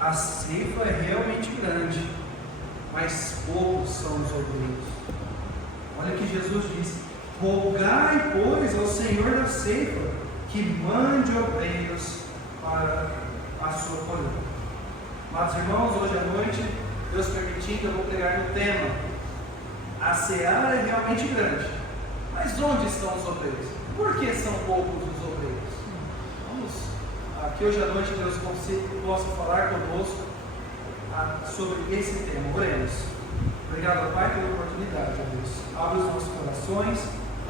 a ceifa é realmente grande, mas poucos são os obreiros. Olha o que Jesus diz: rogai, pois, ao Senhor da ceifa que mande obreiros para a sua colheita. Amados irmãos, hoje à noite, Deus permitindo, eu vou pregar no tema: a seara é realmente grande, mas onde estão os obreiros? Por que são poucos os obreiros? Vamos, que hoje à noite Deus possa falar conosco sobre esse tema. Oremos. Obrigado, Pai, pela oportunidade, Deus. Abre os nossos corações,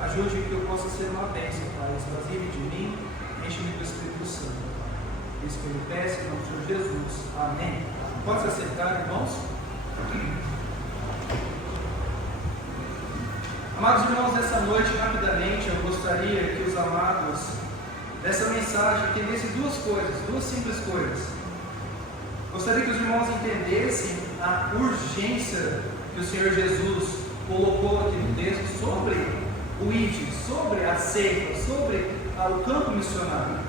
ajude que eu possa ser uma bênção, Pai. Esvazia-me de mim, enche-me do Espírito Santo. Isso que eu lhe peço, em nome de Jesus. Amém. Pode se assentar, irmãos? Amados irmãos, nessa noite, rapidamente, eu gostaria que os amados dessa mensagem entendessem duas coisas, duas simples coisas. Gostaria que os irmãos entendessem a urgência que o Senhor Jesus colocou aqui no texto sobre o ID, sobre a ceifa, sobre o campo missionário.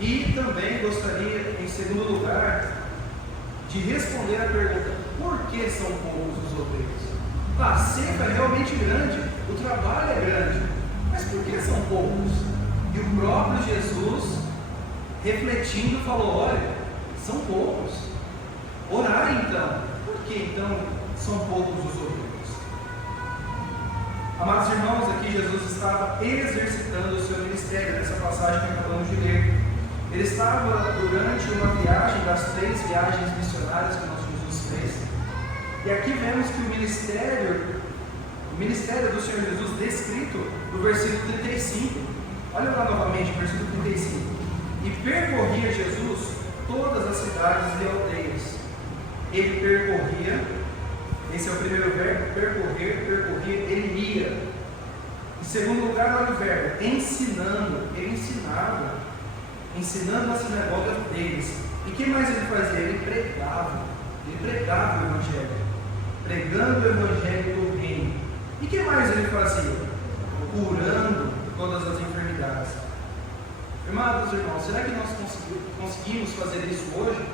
E também gostaria, em segundo lugar, de responder a pergunta: por que são poucos os obreiros? A ceifa é realmente grande, o trabalho é grande, mas por que são poucos? E o próprio Jesus, refletindo, falou: olha, são poucos. Orar então. Por que então são poucos os obreiros? Amados irmãos, aqui Jesus estava exercitando o seu ministério, nessa passagem que acabamos de ler. Ele estava durante uma viagem, das 3 viagens missionárias que nosso Jesus fez. E aqui vemos que o ministério do Senhor Jesus descrito no versículo 35. Olha lá novamente, versículo 35. E percorria Jesus todas as cidades e aldeias. Ele percorria, esse é o primeiro verbo, percorria, ele ia. Em segundo lugar, olha o verbo, ensinando, ele ensinando a sinagoga deles. E o que mais ele fazia? Ele pregava o Evangelho, pregando o Evangelho do Reino. E o que mais ele fazia? Curando todas as enfermidades. Amados irmãos, será que nós conseguimos fazer isso hoje?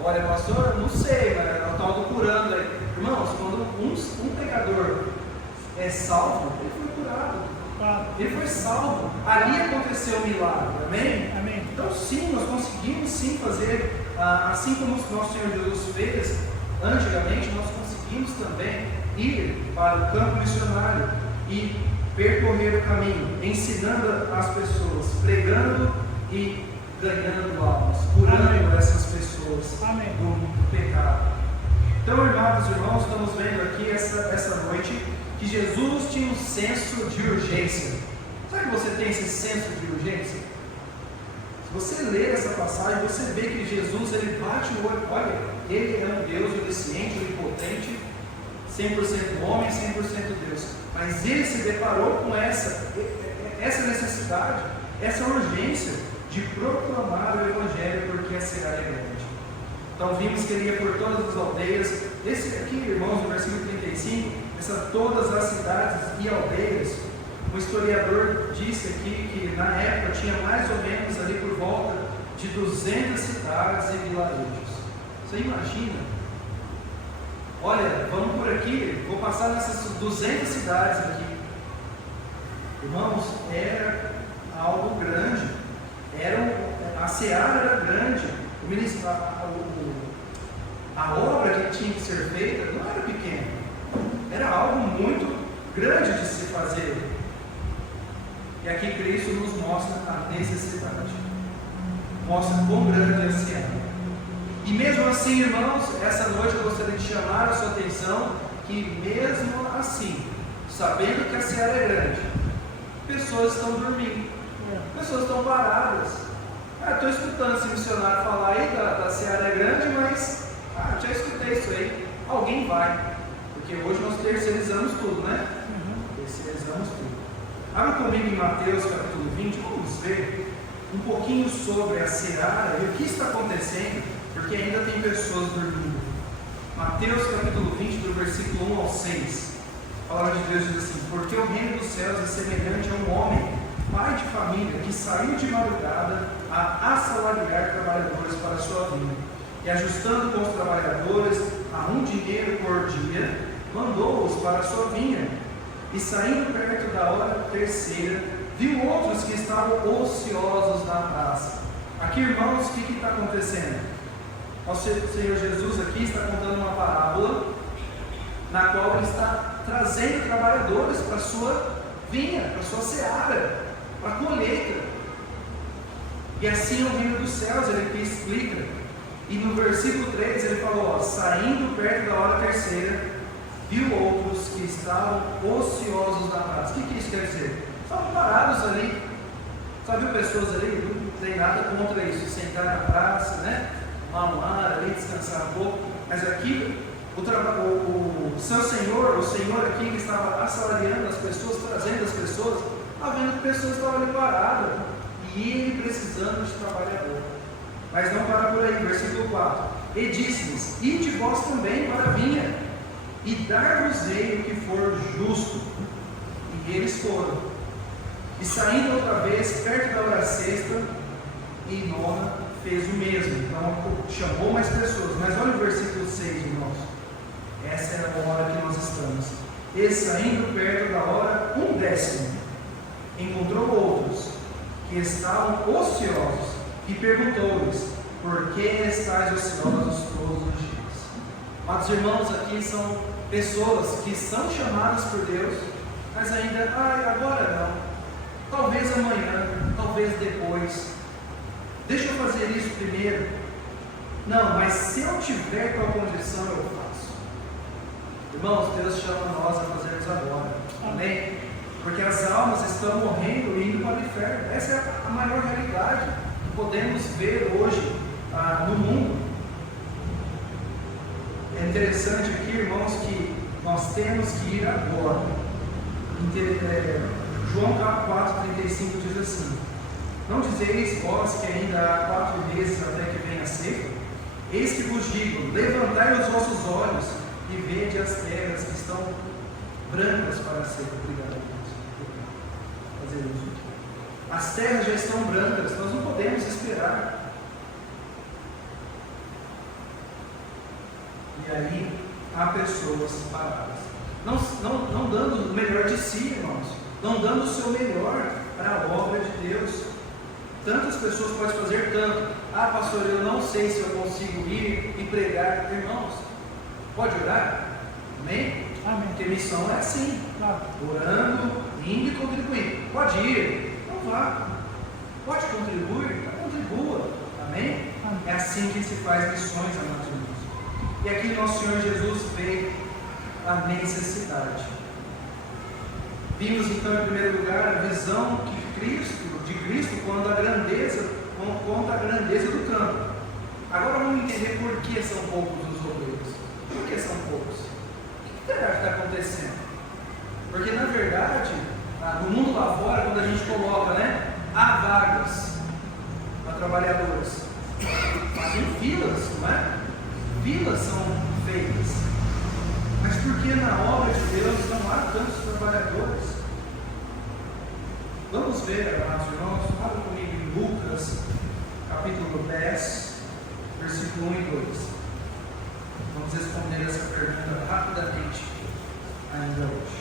Olha, pastor, não sei, mas é o tal do curando aí. Irmãos, quando um pecador é salvo, ele foi curado. Ele foi salvo. Ali aconteceu um milagre. Amém? Amém. Então sim, nós conseguimos sim fazer, assim como o nosso Senhor Jesus fez antigamente, nós conseguimos também ir para o campo missionário e percorrer o caminho, ensinando as pessoas, pregando e ganhando almas, curando Amém. essas pessoas Amém. do pecado. Então, amados irmãos, estamos vendo aqui essa noite que Jesus tinha um senso de urgência. Sabe que você tem esse senso de urgência? Se você ler essa passagem, você vê que Jesus, ele bate o olho. Olha, ele é um Deus onisciente, onipotente, 100% homem, 100% Deus. Mas ele se deparou com essa necessidade, essa urgência de proclamar o Evangelho, porque a seara é grande. Então vimos que ele ia por todas as aldeias. Esse aqui, irmãos, no versículo 35, todas as cidades e aldeias. O historiador disse aqui que na época tinha mais ou menos ali por volta de 200 cidades e vilarejos. Você imagina? Olha, vamos por aqui, vou passar nessas 200 cidades aqui. Irmãos, era algo grande. A seara era grande. A obra que tinha que ser feita não era pequena. Era algo muito grande de se fazer. E aqui Cristo nos mostra a necessidade. Mostra quão grande é a seara. E mesmo assim, irmãos, essa noite eu gostaria de chamar a sua atenção que mesmo assim, sabendo que a seara é grande, pessoas estão dormindo, pessoas estão paradas. Estou escutando esse missionário falar aí da seara é grande, mas já escutei isso aí. Alguém vai, porque hoje nós terceirizamos tudo, né? Terceirizamos tudo. Abra comigo em Mateus capítulo 20, vamos ver um pouquinho sobre a seara e o que está acontecendo, porque ainda tem pessoas dormindo. Mateus capítulo 20, do versículo 1 ao 6, a palavra de Deus diz assim: porque o reino dos céus é semelhante a um homem, pai de família, que saiu de madrugada a assalariar trabalhadores para para a sua vinha. E ajustando com os trabalhadores a um dinheiro por dia, mandou-os para a sua vinha. E saindo perto da hora terceira, viu outros que estavam ociosos na praça. Aqui, irmãos, o que está acontecendo? O Senhor Jesus aqui está contando uma parábola, na qual Ele está trazendo trabalhadores para a sua vinha, para a sua seara, para a colheita. E assim é o reino dos céus, Ele explica. E no versículo 3 Ele falou, saindo perto da hora terceira, viu outros que estavam ociosos na praça. O que isso quer dizer? Estavam parados ali. Só viu pessoas ali? Não tem nada contra isso, sentar na praça, né? Tomar um ar ali, descansar um pouco. Mas aqui, o seu Senhor, o Senhor aqui que estava assalariando as pessoas, trazendo as pessoas, estava vendo que pessoas estavam ali paradas e Ele precisando de trabalhador. Mas não para por aí, versículo 4. E disse-lhes, ide vós também para a vinha, e dar-vos-ei o que for justo. E eles foram. E saindo outra vez, perto da hora sexta e nona, fez o mesmo. Então chamou mais pessoas. Mas olha o versículo 6, irmãos. Essa é a hora que nós estamos. E saindo perto da hora 1/10, encontrou outros que estavam ociosos e perguntou-lhes, por que estáis ociosos todos os dias? Mas irmãos, aqui são pessoas que são chamadas por Deus, mas ainda, agora não. Talvez amanhã, talvez depois. Deixa eu fazer isso primeiro. Não, mas se eu tiver tal condição, eu faço. Irmãos, Deus chama nós a fazermos agora. Amém? Porque as almas estão morrendo e indo para o inferno. Essa é a maior realidade que podemos ver hoje no mundo. É interessante aqui, irmãos, que nós temos que ir agora. João 4,35 diz assim, não dizeis vós que ainda há 4 meses até que venha a seca? Eis que vos digo, levantai os vossos olhos e vede as terras que estão brancas para a seca. Obrigado, Deus. Fazer isso. As terras já estão brancas, nós não podemos esperar. E aí há pessoas paradas, não dando o melhor de si, irmãos, não dando o seu melhor para a obra de Deus. Tantas pessoas podem fazer tanto. Pastor, eu não sei se eu consigo ir e pregar. Irmãos, pode orar? Amém? Amém. Porque missão é assim, orando, indo e contribuindo. Pode ir, não vá. Pode contribuir, contribua. Amém? Amém. É assim que se faz missões, amados irmãos. E aqui nosso Senhor Jesus vê a necessidade. Vimos então em primeiro lugar a visão de Cristo quanto à grandeza do campo. Agora vamos entender por que são poucos os obreiros. Por que são poucos? O que será que está acontecendo? Porque na verdade, no mundo lá fora, quando a gente coloca, há vagas para trabalhadores, fazem filas, não é? Filas são feitas. Mas por que na obra de Deus não há tantos trabalhadores? Vamos ver, amados irmãos, abra comigo em Lucas, capítulo 10, versículo 1 e 2. Vamos responder essa pergunta rapidamente, ainda hoje.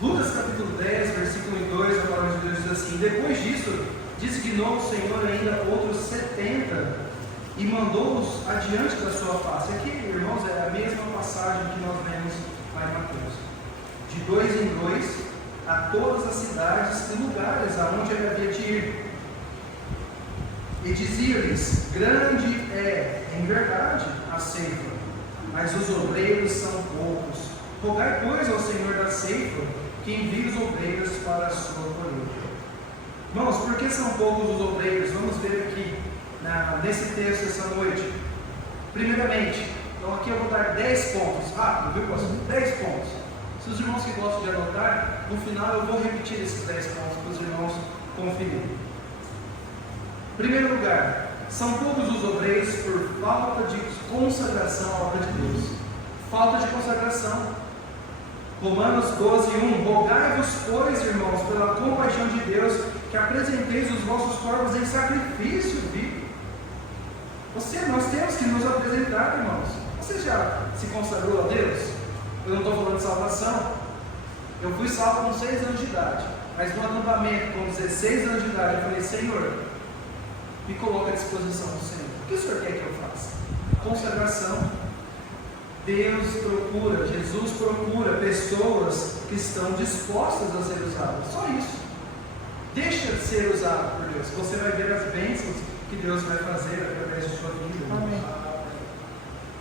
Lucas, capítulo 10, versículo 1 e 2, a palavra de Deus diz assim: depois disso, designou o Senhor ainda outros 70 e mandou-os adiante da sua face. Aqui, irmãos, é a mesma passagem que nós vemos lá em Mateus. De 2 em 2, a todas as cidades e lugares aonde ele havia de ir. E dizia-lhes: grande é, em verdade, a ceifa, mas os obreiros são poucos. Rogai, pois, ao Senhor da ceifa, que envie os obreiros para a sua colheita. Irmãos, por que são poucos os obreiros? Vamos ver aqui nesse texto essa noite. Primeiramente, então aqui eu vou dar 10 pontos, rápido, viu pastor? 10 pontos. Se os irmãos que gostam de anotar, no final eu vou repetir esses 10 pontos para os irmãos conferirem. Em primeiro lugar, são poucos os obreiros por falta de consagração à obra de Deus. Falta de consagração. Romanos 12:1. Rogai-vos, pois, irmãos, pela compaixão de Deus, que apresenteis os vossos corpos em sacrifício vivo, já se consagrou a Deus? Eu não estou falando de salvação. Eu fui salvo com 6 anos de idade, mas no acampamento, com 16 anos de idade, eu falei: Senhor, me coloca à disposição do Senhor. O que o Senhor quer que eu faça? Consagração. Deus procura, Jesus procura pessoas que estão dispostas a ser usadas. Só isso. Deixa de ser usado por Deus. Você vai ver as bênçãos que Deus vai fazer através de sua vida. Amém.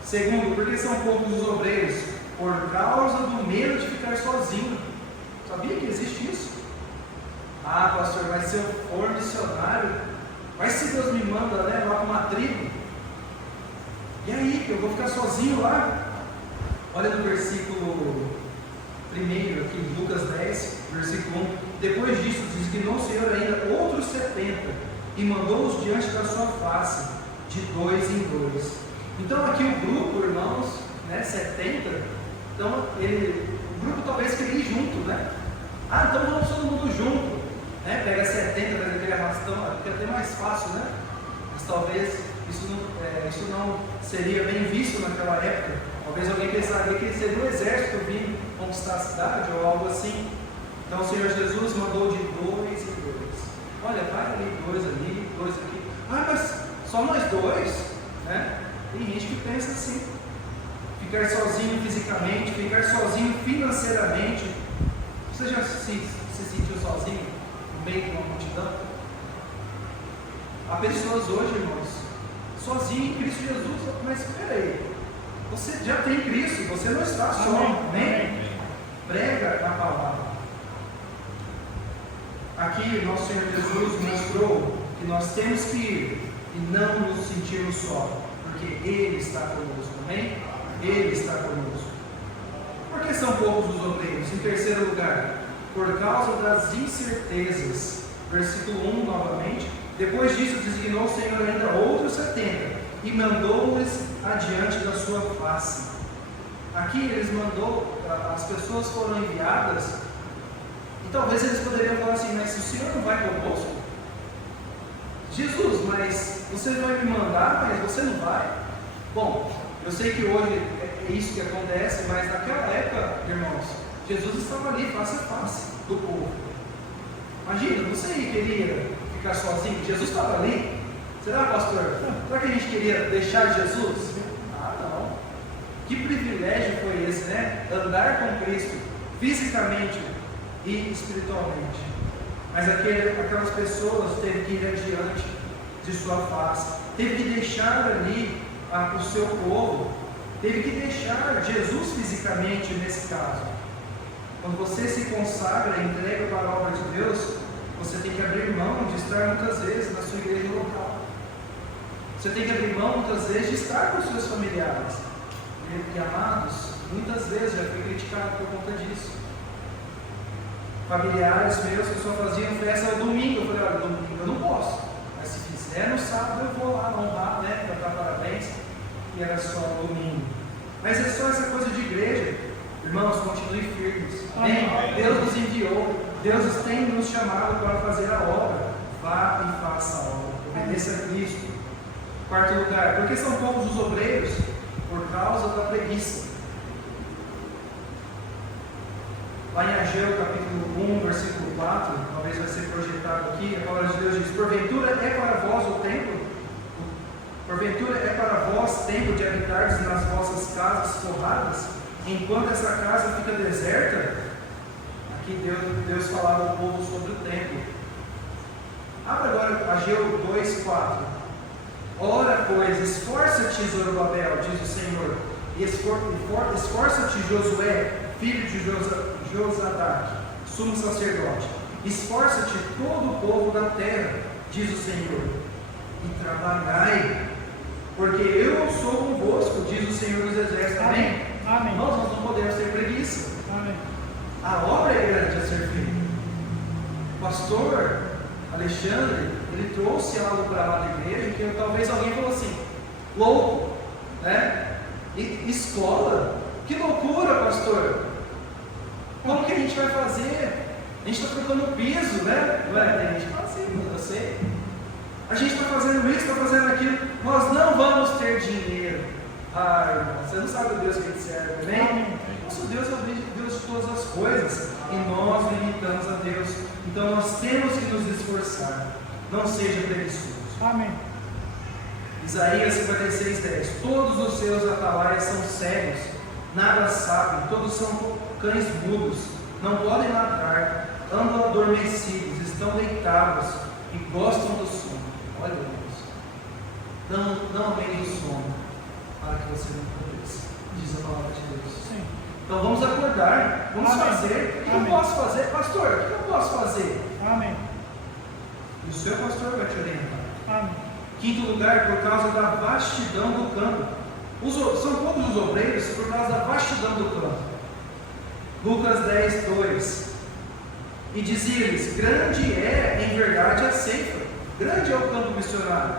Segundo, porque são poucos os obreiros? Por causa do medo de ficar sozinho. Sabia que existe isso? Ah, pastor, mas se eu for missionário, mas se Deus me manda, né, lá para uma tribo, e aí, eu vou ficar sozinho lá? Olha no versículo 1 aqui, Lucas 10, versículo 1. Depois disso, designou o Senhor ainda outros 70 e mandou-os diante da sua face, de 2 em 2. Então aqui o grupo, irmãos, né, 70, então o grupo talvez queria ir junto, né? Ah, então vamos todo mundo junto, né? Pega 70, pega aquele arrastão, fica até mais fácil, né? Mas talvez isso não seria bem visto naquela época. Talvez alguém pensaria que seria o exército vindo conquistar a cidade ou algo assim. Então o Senhor Jesus mandou de 2 em 2. Olha, vai ali, 2 ali, 2 aqui. Ah, mas só nós 2? Né? Tem gente que pensa assim. Ficar sozinho fisicamente, ficar sozinho financeiramente. Você já se sentiu sozinho no meio de uma multidão? Há pessoas hoje, irmãos, sozinho em Cristo Jesus. Mas espera aí, você já tem Cristo, você não está só. Amém? Prega a palavra. Aqui nosso Senhor Jesus mostrou que nós temos que ir e não nos sentirmos só, porque Ele está conosco. Amém? Ele está conosco. Por que são poucos os obreiros? Em terceiro lugar, por causa das incertezas. Versículo 1 novamente. Depois disso designou o Senhor ainda outros 70 e mandou-os adiante da sua face. Aqui eles mandou, as pessoas foram enviadas, e talvez eles poderiam falar assim: mas o Senhor não vai conosco? Jesus, mas você vai me mandar, mas você não vai? Bom, eu sei que hoje é isso que acontece, mas naquela época, irmãos, Jesus estava ali face a face do povo. Imagina, você queria ficar sozinho? Jesus estava ali. Será, pastor? Será que a gente queria deixar Jesus? Ah, não. Que privilégio foi esse, né? Andar com Cristo fisicamente e espiritualmente. Mas aquelas pessoas teve que ir adiante de sua face, teve que deixar ali o seu povo, teve que deixar Jesus fisicamente nesse caso. Quando você se consagra e entrega para a obra de Deus, você tem que abrir mão de estar muitas vezes na sua igreja local. Você tem que abrir mão muitas vezes de estar com os seus familiares. E amados, muitas vezes já fui criticado por conta disso. Familiares meus que só faziam festa no domingo. Eu falei: olha, domingo eu não posso, mas se fizer no sábado eu vou lá honrar, né, cantar parabéns. E era só no domingo. Mas é só essa coisa de igreja. Irmãos, continue firmes. Amém? Deus nos enviou, Deus tem nos chamado para fazer a obra. Vá e faça a obra, obedeça a Cristo. Quarto lugar, porque são poucos os obreiros? Por causa da preguiça. Lá em Ageu capítulo 1, versículo 4, talvez vai ser projetado aqui, a palavra de Deus diz: porventura é para vós o templo? Porventura é para vós tempo de habitardes nas vossas casas forradas, enquanto essa casa fica deserta? Aqui Deus falava ao povo sobre o templo. Abra agora Ageu 2, 4. Ora, pois, esforça-te, Zorobabel, diz o Senhor, e esforça-te, Josué, filho de Josadaque, sumo sacerdote. Esforça-te todo o povo da terra, diz o Senhor, e trabalhai, porque eu sou convosco, diz o Senhor dos Exércitos. Amém? Amém. Nós não podemos ter preguiça. Amém. A obra é grande a ser feita. O pastor Alexandre, ele trouxe algo para lá da igreja que talvez alguém falou assim: louco, né? Escola? Que loucura, pastor! Como que a gente vai fazer? A gente está trocando o piso, né? Ué, tem gente que fala assim, eu sei. A gente está fazendo isso, está fazendo aquilo. Nós não vamos ter dinheiro. Ah, irmão, você não sabe o Deus que a gente serve, amém? Nosso Deus é o Deus de todas as coisas e nós limitamos a Deus. Então nós temos que nos esforçar. Não seja preguiçoso. Amém. Isaías 56:10. Todos os seus atalaias são cegos, nada sabem, todos são cães mudos, não podem ladrar, andam adormecidos, estão deitados e gostam do sono. Olha, Deus, não amém do sono, para que você não aconteça, diz a palavra de Deus. Sim. Então vamos acordar, vamos fazer. O que eu posso fazer? Pastor, o que eu posso fazer? Amém. E o seu pastor vai te orientar. Amém. Quinto lugar, por causa da vastidão do campo. São poucos os obreiros por causa da vastidão do campo. Lucas 10:2. E dizia-lhes: grande é em verdade a ceifa, grande é o campo missionário.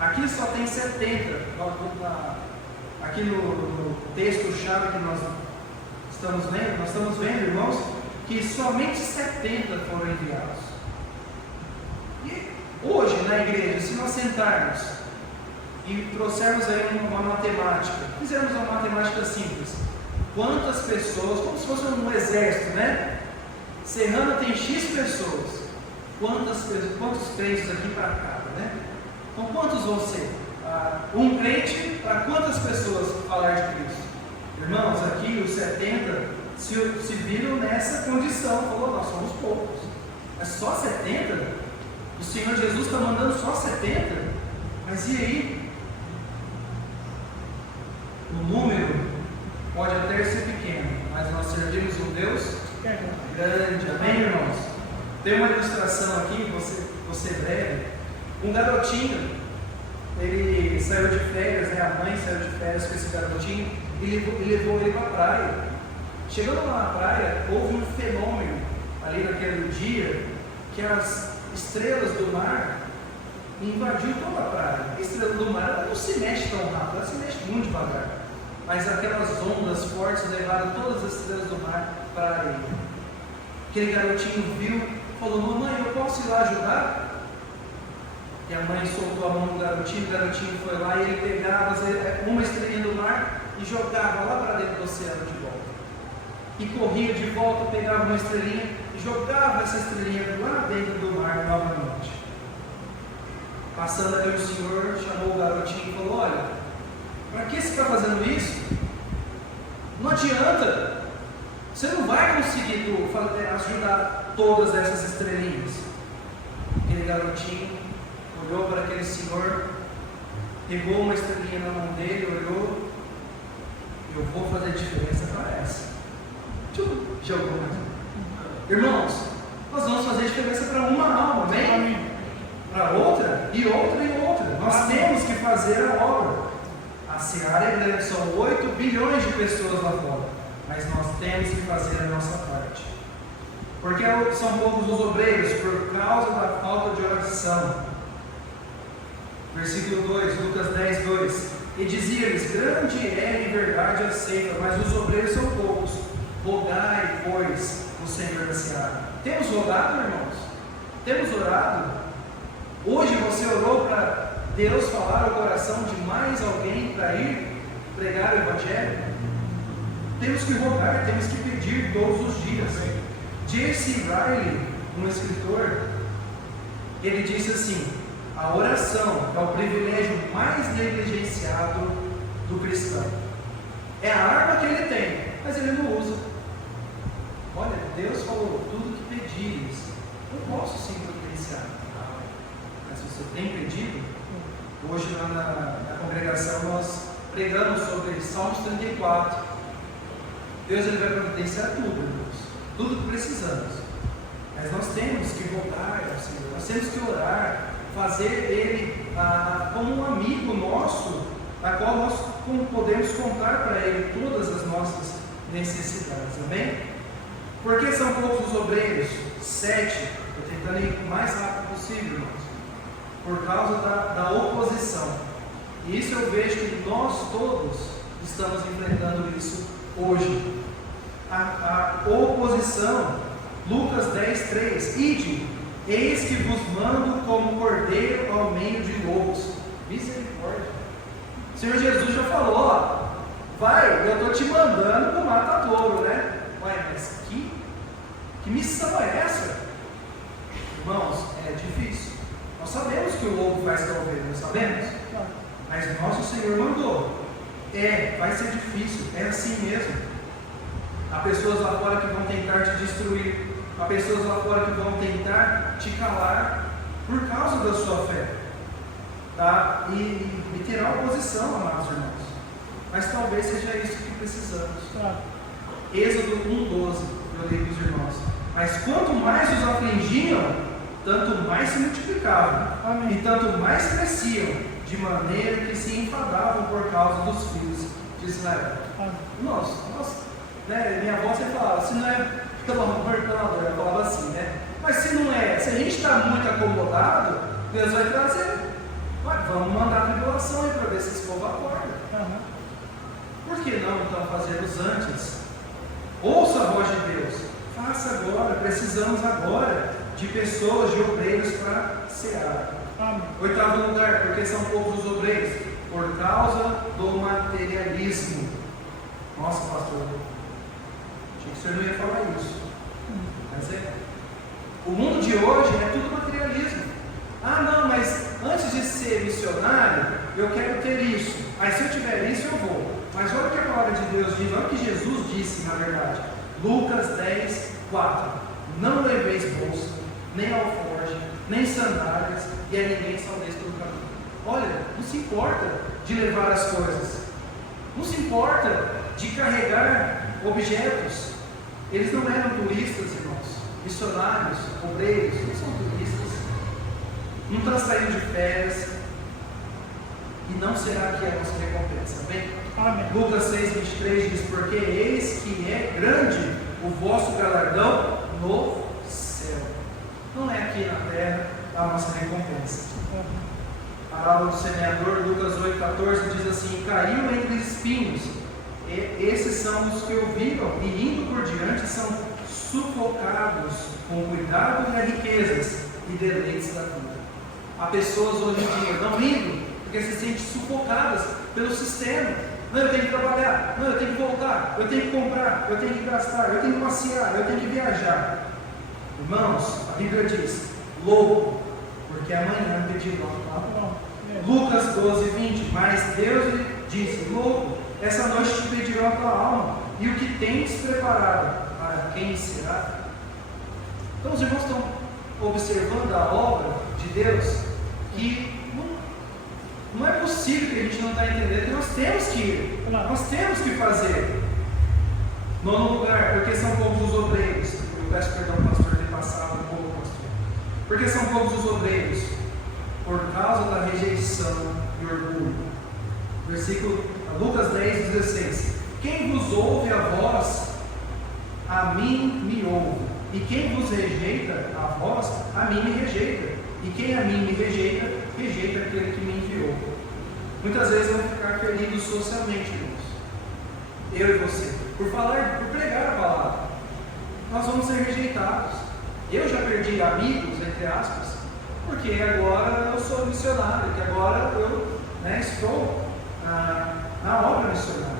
Aqui só tem 70. Aqui no texto-chave que nós estamos vendo, irmãos, que somente 70 foram enviados. E hoje na igreja, se nós sentarmos e trouxermos aí uma matemática, fizermos uma matemática simples, quantas pessoas, como se fosse um exército, né? Serrana tem X pessoas, quantos crentes aqui para cada, né? Então quantos vão ser? Um crente para quantas pessoas falar de Cristo? Irmãos, aqui os 70 se viram nessa condição, falou, nós somos poucos, mas só 70? O Senhor Jesus está mandando só 70? Mas e aí? O número pode até ser pequeno, mas nós servimos um Deus grande, amém, irmãos? Tem uma ilustração aqui, você breve. Um garotinho, ele saiu de férias, né? A mãe saiu de férias com esse garotinho e levou ele para a praia. Chegando lá na praia, houve um fenômeno ali naquele dia, que as estrelas do mar invadiu toda a praia. A estrela do mar ela não se mexe tão rápido, ela se mexe muito devagar. Mas aquelas ondas fortes levaram todas as estrelas do mar para a areia. Aquele garotinho viu, falou: mamãe, eu posso ir lá ajudar? E a mãe soltou a mão do garotinho, o garotinho foi lá e ele pegava uma estrelinha do mar e jogava lá para dentro do oceano de volta. E corria de volta, pegava uma estrelinha e jogava essa estrelinha lá dentro do mar novamente. Passando ali, o Senhor chamou o garotinho e falou: olha, para que você está fazendo isso? Não adianta, você não vai conseguir ajudar todas essas estrelinhas. Aquele garotinho olhou para aquele senhor, pegou uma estrelinha na mão dele, olhou: eu vou fazer diferença para essa. Jogou. Irmãos, nós vamos fazer diferença para uma alma, amém? Para outra, e outra, e outra. Nós temos que fazer a obra. A seara é grande, são 8 bilhões de pessoas lá fora, mas nós temos que fazer a nossa parte. Porque são poucos os obreiros por causa da falta de oração. Versículo 2, Lucas 10:2. E dizia-lhes: grande é em verdade a ceifa, mas os obreiros são poucos. Rogai, pois, o Senhor da seara. Temos orado, irmãos? Temos orado? Hoje você orou para Deus falar o coração de mais alguém para ir pregar o Evangelho? Temos que rogar, temos que pedir todos os dias. J.C. Riley, um escritor, ele disse assim: a oração é o privilégio mais negligenciado do cristão. É a arma que ele tem, mas ele não usa. Olha, Deus falou: tudo que pedires. Eu posso sim providenciar, mas se você tem pedido, hoje lá na congregação nós pregamos sobre Salmos 34. Deus ele vai providenciar tudo, irmãos, tudo que precisamos. Mas nós temos que voltar ao Senhor, nós temos que orar, fazer Ele como um amigo nosso, a qual nós podemos contar para Ele todas as nossas necessidades, amém? Por que são poucos os obreiros? 7, estou tentando ir o mais rápido possível, irmãos. Por causa da oposição. E isso eu vejo que nós todos estamos enfrentando isso hoje. A oposição, Lucas 10:3. Ide, eis que vos mando como cordeiro ao meio de lobos. Misericórdia. O Senhor Jesus já falou, ó, vai, eu estou te mandando para o matadouro, né? Ué, mas que missão é essa? Irmãos, é difícil. Nós sabemos que o lobo faz da ovelha, não sabemos? Mas nosso Senhor mandou. Vai ser difícil, é assim mesmo. Há pessoas lá fora que vão tentar te destruir. Há pessoas lá fora que vão tentar te calar por causa da sua fé. Tá? E terá oposição, amados irmãos. Mas talvez seja isso que precisamos. Êxodo 1:12, eu li para os irmãos. Mas quanto mais os afligiam, tanto mais se multiplicavam. Amém. E tanto mais cresciam, de maneira que se enfadavam por causa dos filhos de Israel. Nossa, né? Minha avó sempre falava, se não é pelo amor, ela falava assim, né? Mas se não é, se a gente está muito acomodado, Deus vai trazer. Vamos mandar a tribulação aí para ver se esse povo acorda. Por que não então fazermos antes? Ouça a voz de Deus, faça agora, precisamos agora de pessoas, de obreiros para sear. Oitavo lugar, porque são poucos os obreiros? Por causa do materialismo. Nossa, pastor, achei que o senhor não ia falar isso. Mas o mundo de hoje é tudo materialismo. Não, mas antes de ser missionário, eu quero ter isso. Aí se eu tiver isso, eu vou. Mas olha o que a palavra de Deus diz, olha o que Jesus disse, na verdade. Lucas 10:4. Não leveis bolsa, nem alforje, nem sandálias, e a ninguém saudeis pelo caminho. Olha, não se importa de levar as coisas. Não se importa de carregar objetos. Eles não eram turistas, irmãos. Missionários, obreiros, não são turistas. Não estão saindo de férias. E não será que é a nossa recompensa. Amém? Amém. Lucas 6:23 diz, porque eis que é grande o vosso galardão no céu. Não é aqui na terra a nossa recompensa. A parábola do semeador, Lucas 8:14 diz assim, caiu entre espinhos. Esses são os que ouviram e indo por diante são sufocados com cuidado e riquezas e deleites da vida. Há pessoas hoje em dia não indo porque se sentem sufocadas pelo sistema. Não, eu tenho que trabalhar, não, eu tenho que voltar, eu tenho que comprar, eu tenho que gastar, eu tenho que passear, eu tenho que viajar. Irmãos, a Bíblia diz, louco, porque amanhã pedirão. Lucas 12:20, mas Deus lhe disse, louco, essa noite te pedirão a tua alma, e o que tens preparado, para quem será? Então os irmãos estão observando a obra de Deus, que não é possível que a gente não está entendendo, que nós temos que ir, nós temos que fazer. Nono lugar, porque são poucos os obreiros. Eu peço perdão, pastor, de passar um pouco, pastor. Porque são poucos os obreiros, por causa da rejeição e orgulho. Versículo Lucas 10:16. Quem vos ouve a vós, a mim me ouve. E quem vos rejeita a vós, a mim me rejeita. E quem a mim me rejeita, rejeita aquele que me enviou. Muitas vezes vamos ficar feridos socialmente, irmãos. Eu e você. Por pregar a palavra. Nós vamos ser rejeitados. Eu já perdi amigos, entre aspas, porque agora eu sou missionário, que agora eu estou na obra missionária.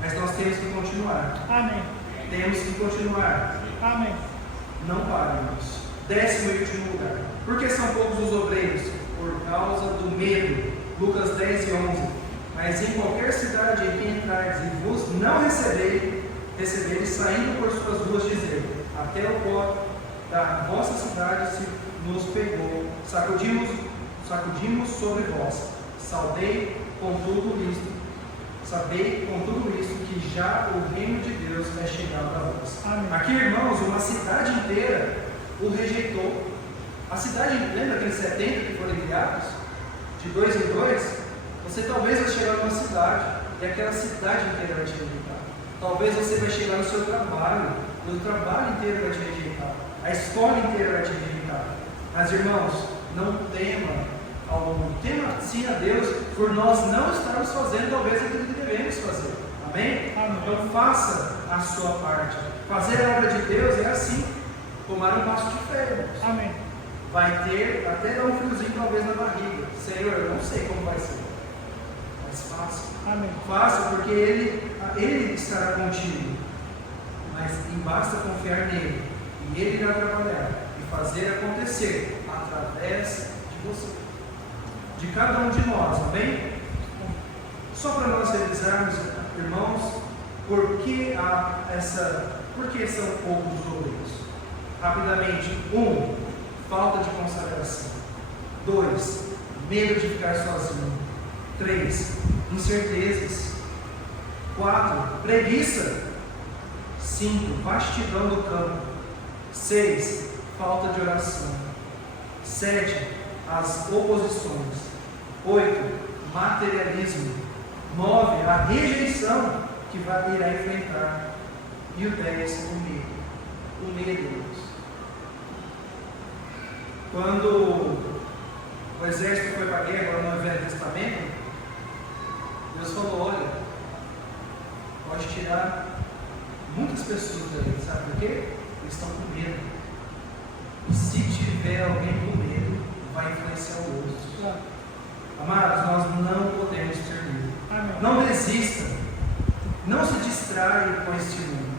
Mas nós temos que continuar. Amém. Temos que continuar. Amém. Não paremos. 10º e último lugar. Porque são poucos os obreiros? Por causa do medo. Lucas 10:11. Mas em qualquer cidade em que entrardes e vos não receberem, saindo por suas ruas, dizer, até o pó da vossa cidade se nos pegou, sacudimos sobre vós. Sabei com tudo isto que já o reino de Deus é chegado a vós. Amém. Aqui, irmãos, uma cidade inteira o rejeitou. A cidade, lembra aqueles 70 que foram enviados? De 2 em 2? Você talvez vai chegar numa cidade e aquela cidade inteira vai te rejeitar. Talvez você vai chegar no seu trabalho, o trabalho inteiro vai te rejeitar, a escola inteira vai te rejeitar. Mas, irmãos, não tema ao mundo, tema sim a Deus por nós não estarmos fazendo talvez aquilo que devemos fazer. Amém? Amém. Então faça a sua parte. Fazer a obra de Deus é assim, tomar um passo de fé, irmãos. Amém. Vai ter, até dar um friozinho talvez na barriga. Senhor, eu não sei como vai ser. Mas fácil. Amém. Fácil porque Ele estará contigo. Mas basta confiar nele. E Ele irá trabalhar e fazer acontecer através de você. De cada um de nós, amém? Só para nós revisarmos, irmãos, por que são poucos os obreiros? Rapidamente. 1. Falta de consagração. 2. Medo de ficar sozinho. 3. Incertezas. 4. Preguiça. 5. Vastidão do campo. 6. Falta de oração. 7. As oposições. 8. Materialismo. 9. A rejeição que irá enfrentar. E o 10. O medo. O medo, irmãos. Quando o exército foi para a guerra no Velho Testamento, Deus falou: olha, pode tirar muitas pessoas daí, sabe por quê? Eles estão com medo. E se tiver alguém com medo, vai influenciar o outro. Amados, nós não podemos ter medo. Amém. Não desista. Não se distraia com este mundo.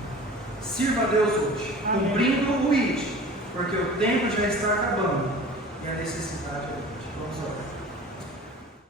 Sirva a Deus hoje, Amém. cumprindo o ID, porque o tempo já está acabando e a necessidade é grande. Vamos orar.